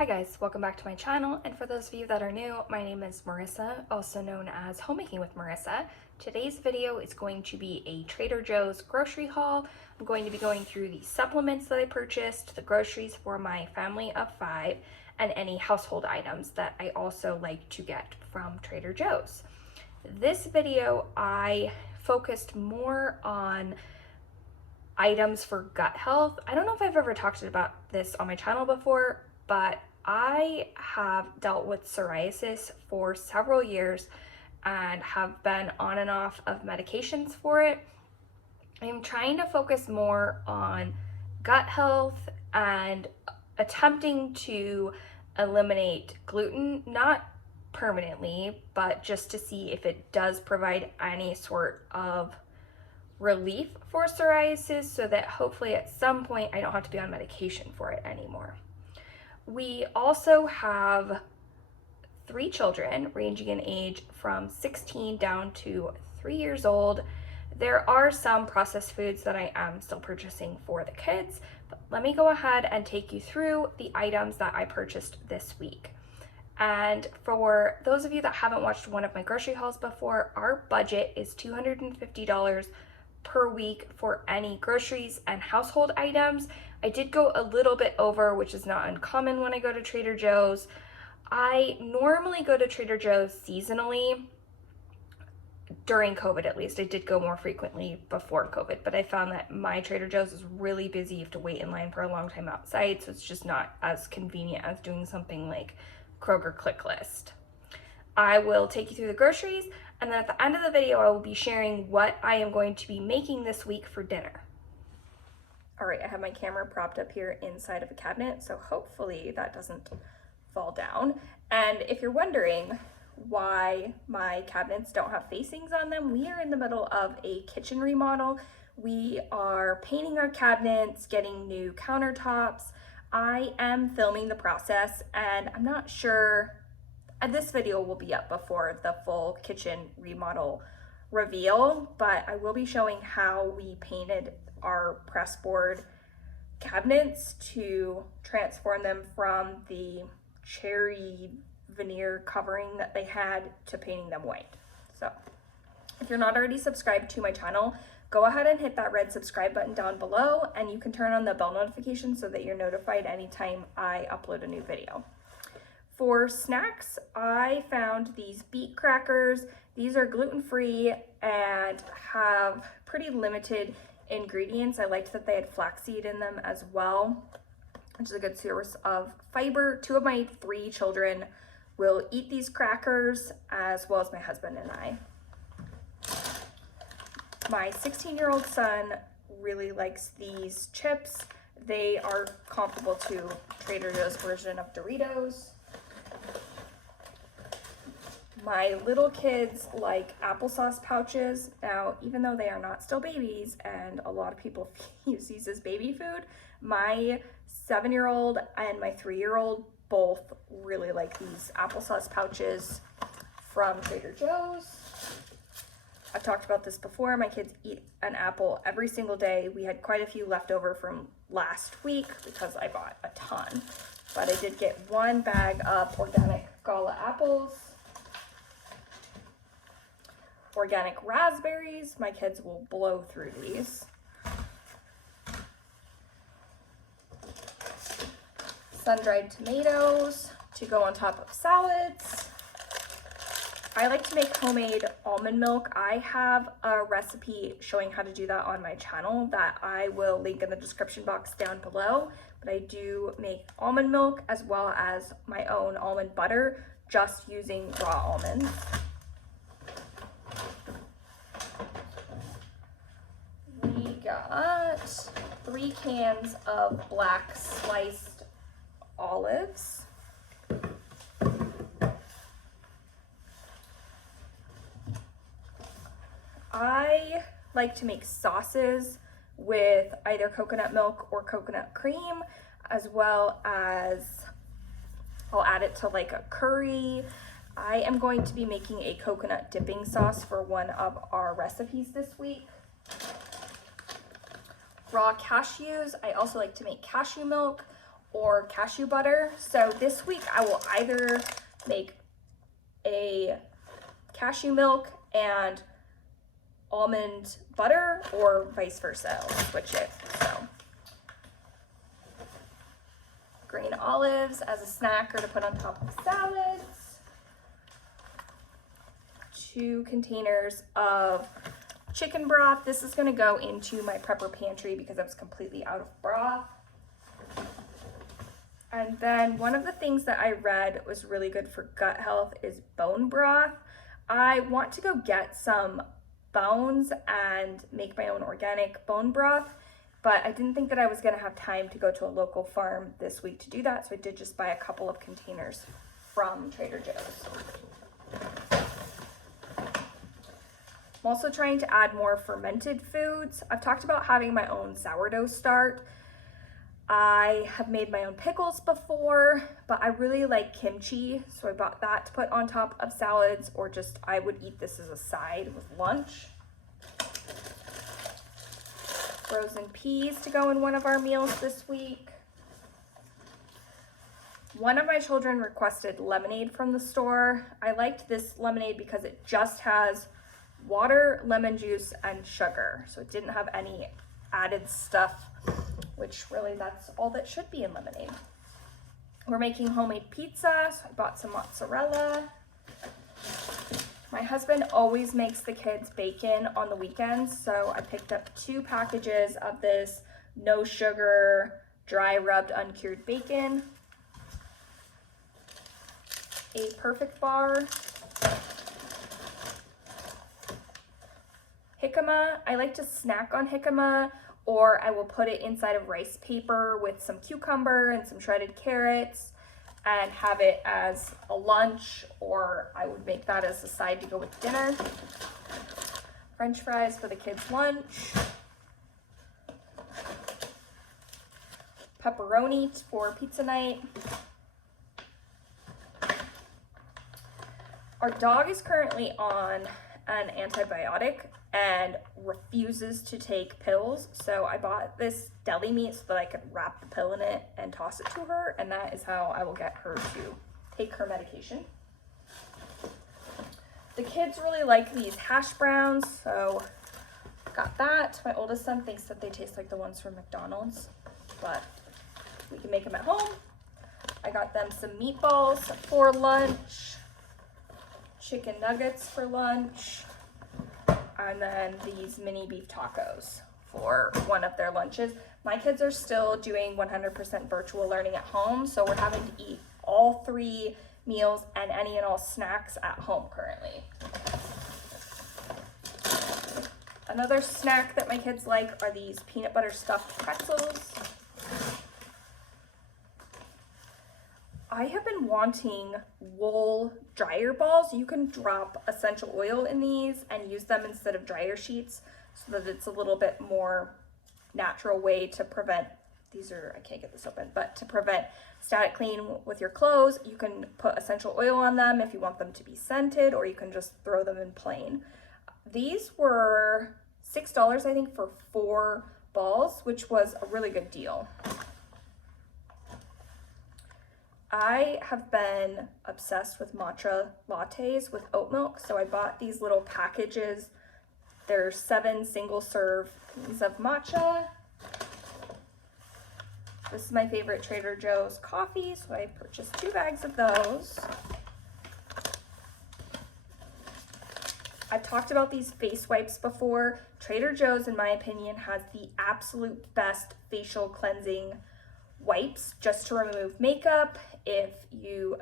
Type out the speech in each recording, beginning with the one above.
Hi guys, welcome back to my channel, and for those of you that are new, my name is Marissa, also known as Homemaking with Marissa. Today's video is going to be a Trader Joe's grocery haul. I'm going to be going through the supplements that I purchased, the groceries for my family of 5, and any household items that I also like to get from Trader Joe's. This video, I focused more on items for gut health. I don't know if I've ever talked about this on my channel before, but I have dealt with psoriasis for several years and have been on and off of medications for it. I'm trying to focus more on gut health and attempting to eliminate gluten, not permanently, but just to see if it does provide any sort of relief for psoriasis so that hopefully at some point I don't have to be on medication for it anymore. We also have 3 children ranging in age from 16 down to 3 years old. There are some processed foods that I am still purchasing for the kids, but let me go ahead and take you through the items that I purchased this week. And for those of you that haven't watched one of my grocery hauls before, our budget is $250 per week for any groceries and household items. I did go a little bit over, which is not uncommon when I go to Trader Joe's. I normally go to Trader Joe's seasonally, during COVID at least. I did go more frequently before COVID, but I found that my Trader Joe's is really busy. You have to wait in line for a long time outside, so it's just not as convenient as doing something like Kroger Click List. I will take you through the groceries, and then at the end of the video, I will be sharing what I am going to be making this week for dinner. All right, I have my camera propped up here inside of a cabinet, so hopefully that doesn't fall down. And if you're wondering why my cabinets don't have facings on them, we are in the middle of a kitchen remodel. We are painting our cabinets, getting new countertops. I am filming the process, and I'm not sure, and this video will be up before the full kitchen remodel reveal, but I will be showing how we painted our pressboard cabinets to transform them from the cherry veneer covering that they had to painting them white. So if you're not already subscribed to my channel, go ahead and hit that red subscribe button down below, and you can turn on the bell notification so that you're notified anytime I upload a new video. For snacks, I found these Beet Crackers. These are gluten-free and have pretty limited ingredients. I liked that they had flaxseed in them as well, which is a good source of fiber. 2 of my 3 children will eat these crackers, as well as my husband and I. My 16-year-old son really likes these chips. They are comparable to Trader Joe's version of Doritos. My little kids like applesauce pouches. Now, even though they are not still babies, and a lot of people use these as baby food, my 7-year-old and my 3-year-old both really like these applesauce pouches from Trader Joe's. I've talked about this before. My kids eat an apple every single day. We had quite a few left over from last week because I bought a ton, but I did get 1 bag of organic Gala apples. Organic raspberries. My kids will blow through these. Sun-dried tomatoes to go on top of salads. I like to make homemade almond milk. I have a recipe showing how to do that on my channel that I will link in the description box down below. But I do make almond milk as well as my own almond butter, just using raw almonds. We got 3 cans of black sliced olives. I like to make sauces with either coconut milk or coconut cream, as well as I'll add it to like a curry. I am going to be making a coconut dipping sauce for one of our recipes this week. Raw cashews. I also like to make cashew milk, or cashew butter. So this week I will either make a cashew milk and almond butter or vice versa. I'll switch it. So green olives as a snack or to put on top of salads. 2 containers of chicken broth. This is going to go into my prepper pantry because I was completely out of broth. And then one of the things that I read was really good for gut health is bone broth. I want to go get some bones and make my own organic bone broth, but I didn't think that I was going to have time to go to a local farm this week to do that, so I did just buy a couple of containers from Trader Joe's. I'm also trying to add more fermented foods. I've talked about having my own sourdough start. I have made my own pickles before, but I really like kimchi, so I bought that to put on top of salads, or just I would eat this as a side with lunch. Frozen peas to go in one of our meals this week. One of my children requested lemonade from the store. I liked this lemonade because it just has water, lemon juice, and sugar, so it didn't have any added stuff, which really that's all that should be in lemonade. We're making homemade pizza, so I bought some mozzarella. My husband always makes the kids bacon on the weekends, so I picked up 2 packages of this no sugar, dry rubbed uncured bacon. A perfect bar. Jicama, I like to snack on jicama, or I will put it inside of rice paper with some cucumber and some shredded carrots and have it as a lunch, or I would make that as a side to go with dinner. French fries for the kids' lunch. Pepperoni for pizza night. Our dog is currently on an antibiotic and refuses to take pills, so I bought this Deli Meat so that I could wrap the pill in it and toss it to her, and that is how I will get her to take her medication. The kids really like these hash browns, so got that. My oldest son thinks that they taste like the ones from McDonald's, but we can make them at home. I got them some meatballs for lunch, chicken nuggets for lunch, and then these mini beef tacos for one of their lunches. My kids are still doing 100% virtual learning at home, so we're having to eat all 3 meals and any and all snacks at home currently. Another snack that my kids like are these peanut butter stuffed pretzels. I have been wanting wool dryer balls. You can drop essential oil in these and use them instead of dryer sheets so that it's a little bit more natural way to prevent, I can't get this open, but to prevent static clean with your clothes. You can put essential oil on them if you want them to be scented, or you can just throw them in plain. These were $6, I think, for 4 balls, which was a really good deal. I have been obsessed with matcha lattes with oat milk, so I bought these little packages. There's 7 single serve things of matcha. This is my favorite Trader Joe's coffee, so I purchased 2 bags of those. I've talked about these face wipes before. Trader Joe's, in my opinion, has the absolute best facial cleansing wipes just to remove makeup. If you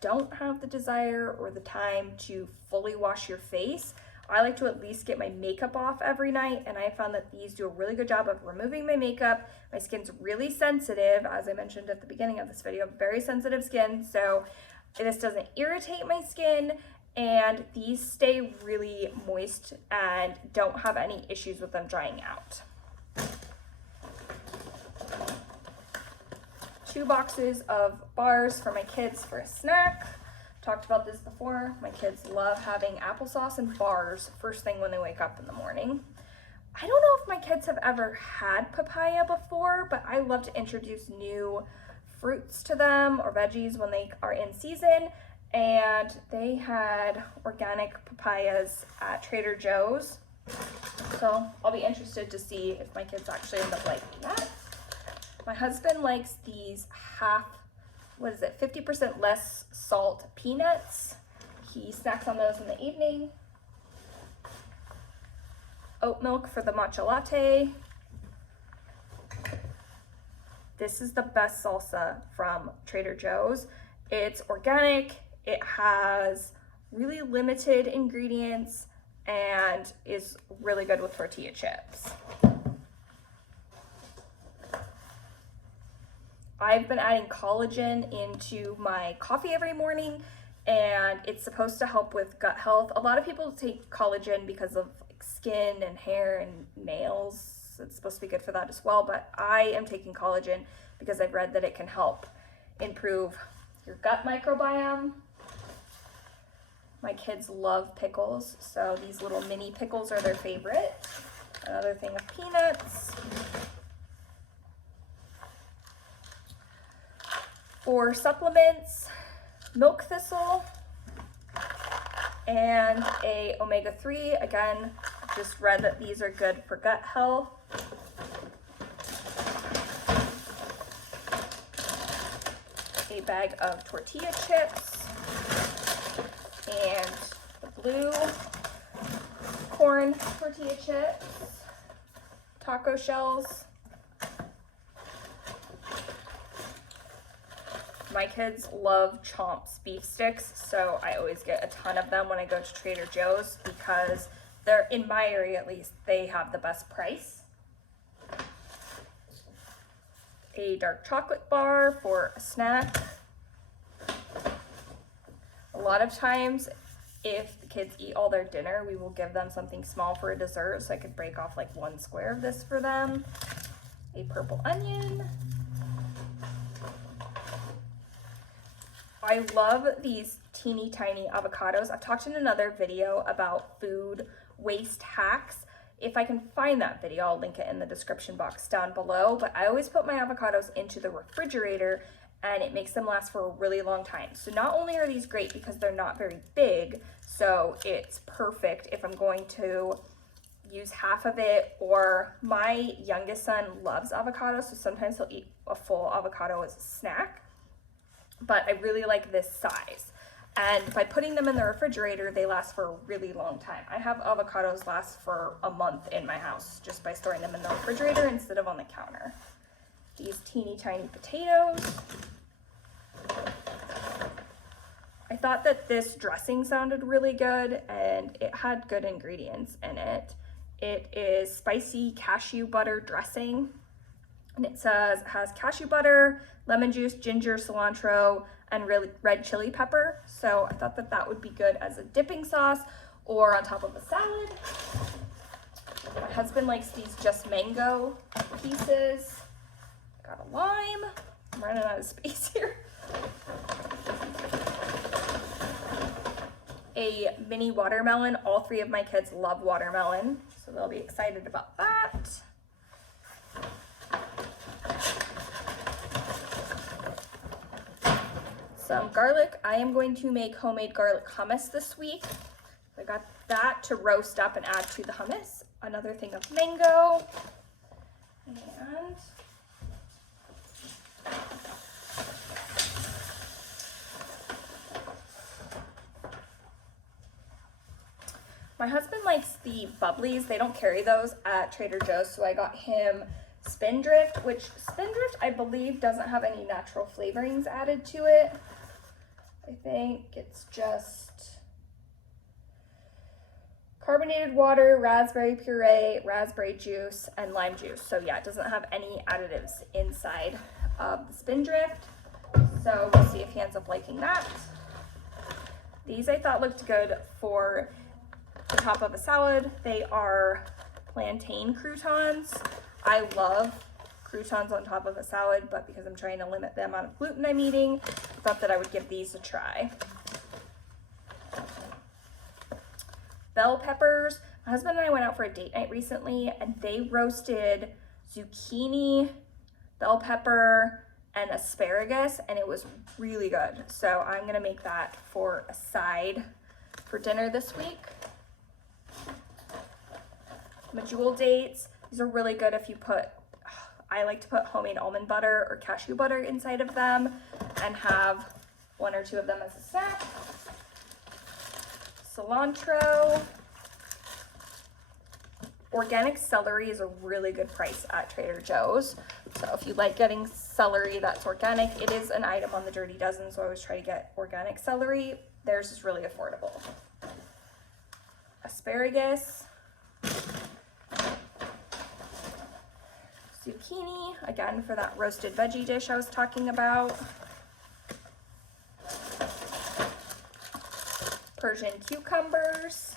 don't have the desire or the time to fully wash your face, I like to at least get my makeup off every night, and I found that these do a really good job of removing my makeup. My skin's really sensitive, as I mentioned at the beginning of this video, very sensitive skin, so this doesn't irritate my skin, and these stay really moist and don't have any issues with them drying out. 2 boxes of bars for my kids for a snack. Talked about this before. My kids love having applesauce and bars first thing when they wake up in the morning. I don't know if my kids have ever had papaya before, but I love to introduce new fruits to them or veggies when they are in season. And they had organic papayas at Trader Joe's. So I'll be interested to see if my kids actually end up liking that. My husband likes these 50% less salt peanuts. He snacks on those in the evening. Oat milk for the matcha latte. This is the best salsa from Trader Joe's. It's organic, it has really limited ingredients, and is really good with tortilla chips. I've been adding collagen into my coffee every morning, and it's supposed to help with gut health. A lot of people take collagen because of skin and hair and nails. It's supposed to be good for that as well, but I am taking collagen because I've read that it can help improve your gut microbiome. My kids love pickles, so these little mini pickles are their favorite. Another thing of peanuts. For supplements, milk thistle and a omega-3. Again, just read that these are good for gut health. A bag of tortilla chips and the blue corn tortilla chips, taco shells. My kids love Chomp's beef sticks, so I always get a ton of them when I go to Trader Joe's because they're, in my area at least, they have the best price. A dark chocolate bar for a snack. A lot of times, if the kids eat all their dinner, we will give them something small for a dessert, so I could break off like 1 square of this for them. A purple onion. I love these teeny tiny avocados. I've talked in another video about food waste hacks. If I can find that video, I'll link it in the description box down below, but I always put my avocados into the refrigerator and it makes them last for a really long time. So not only are these great because they're not very big, so it's perfect if I'm going to use half of it, or my youngest son loves avocados, so sometimes he'll eat a full avocado as a snack. But I really like this size. And by putting them in the refrigerator, they last for a really long time. I have avocados last for a month in my house just by storing them in the refrigerator instead of on the counter. These teeny tiny potatoes. I thought that this dressing sounded really good and it had good ingredients in it. It is spicy cashew butter dressing. And it says it has cashew butter, lemon juice, ginger, cilantro, and red chili pepper. So I thought that that would be good as a dipping sauce or on top of a salad. My husband likes these just mango pieces. Got a lime. I'm running out of space here. A mini watermelon. All 3 of my kids love watermelon, so they'll be excited about that. Some garlic. I am going to make homemade garlic hummus this week. I got that to roast up and add to the hummus. Another thing of mango. And my husband likes the bubblies. They don't carry those at Trader Joe's, so I got him Spindrift, which Spindrift I believe doesn't have any natural flavorings added to it. I think it's just carbonated water, raspberry puree, raspberry juice, and lime juice. So yeah, it doesn't have any additives inside of the Spindrift. So we'll see if he ends up liking that. These I thought looked good for the top of a salad. They are plantain croutons. I love croutons on top of a salad, but because I'm trying to limit the amount of gluten I'm eating, I thought that I would give these a try. Bell peppers. My husband and I went out for a date night recently and they roasted zucchini, bell pepper, and asparagus, and it was really good. So I'm gonna make that for a side for dinner this week. Medjool Dates, these are really good if you put, I like to put homemade almond butter or cashew butter inside of them and have 1 or 2 of them as a snack. Cilantro. Organic celery is a really good price at Trader Joe's. So if you like getting celery that's organic, it is an item on the Dirty Dozen, so I always try to get organic celery. Theirs is really affordable. Asparagus. Zucchini, again for that roasted veggie dish I was talking about. Persian cucumbers.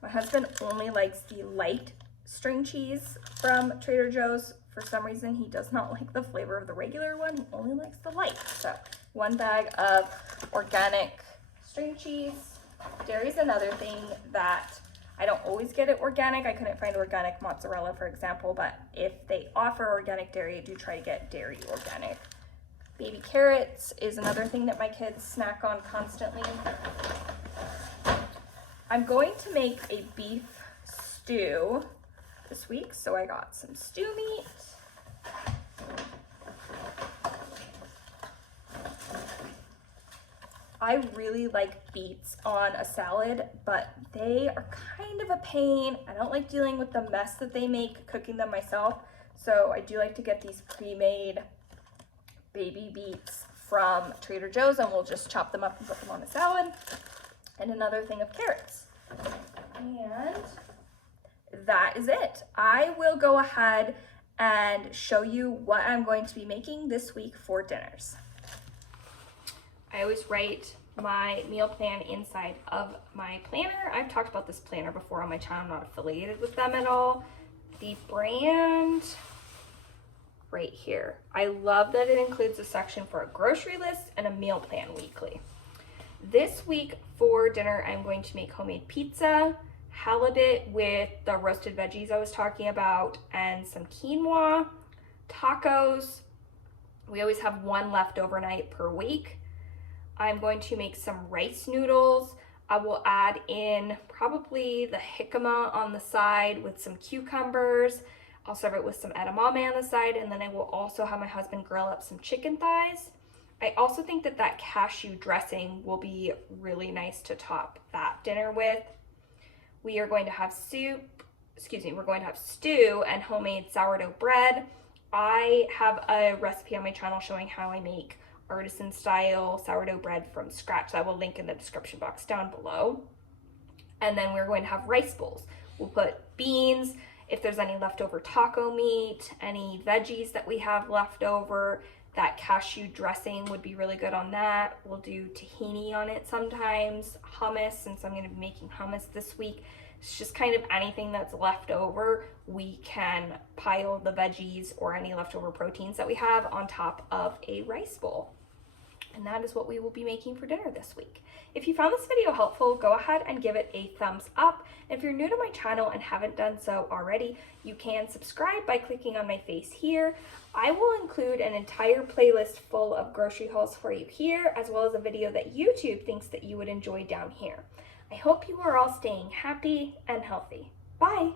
My husband only likes the light string cheese from Trader Joe's. For some reason, he does not like the flavor of the regular one. He only likes the light. So 1 bag of organic string cheese. Dairy is another thing that I don't always get it organic. I couldn't find organic mozzarella, for example, but if they offer organic dairy, I do try to get dairy organic. Baby carrots is another thing that my kids snack on constantly. I'm going to make a beef stew this week, so I got some stew meat. I really like beets on a salad, but they are kind of a pain. I don't like dealing with the mess that they make cooking them myself, so I do like to get these pre-made baby beets from Trader Joe's, and we'll just chop them up and put them on a salad. And another thing of carrots. And that is it. I will go ahead and show you what I'm going to be making this week for dinners. I always write my meal plan inside of my planner. I've talked about this planner before on my channel. I'm not affiliated with them at all. The brand right here. I love that it includes a section for a grocery list and a meal plan weekly. This week for dinner, I'm going to make homemade pizza, halibut with the roasted veggies I was talking about, and some quinoa, tacos. We always have 1 left overnight per week. I'm going to make some rice noodles. I will add in probably the jicama on the side with some cucumbers. I'll serve it with some edamame on the side, and then I will also have my husband grill up some chicken thighs. I also think that that cashew dressing will be really nice to top that dinner with. We are going to have stew and homemade sourdough bread. I have a recipe on my channel showing how I make artisan style sourdough bread from scratch. I will link in the description box down below. And then we're going to have rice bowls. We'll put beans, if there's any leftover taco meat, any veggies that we have left over. That cashew dressing would be really good on that. We'll do tahini on it sometimes, hummus, since I'm gonna be making hummus this week. It's just kind of anything that's left over, we can pile the veggies or any leftover proteins that we have on top of a rice bowl. And that is what we will be making for dinner this week. If you found this video helpful, go ahead and give it a thumbs up. And if you're new to my channel and haven't done so already, you can subscribe by clicking on my face here. I will include an entire playlist full of grocery hauls for you here, as well as a video that YouTube thinks that you would enjoy down here. I hope you are all staying happy and healthy. Bye!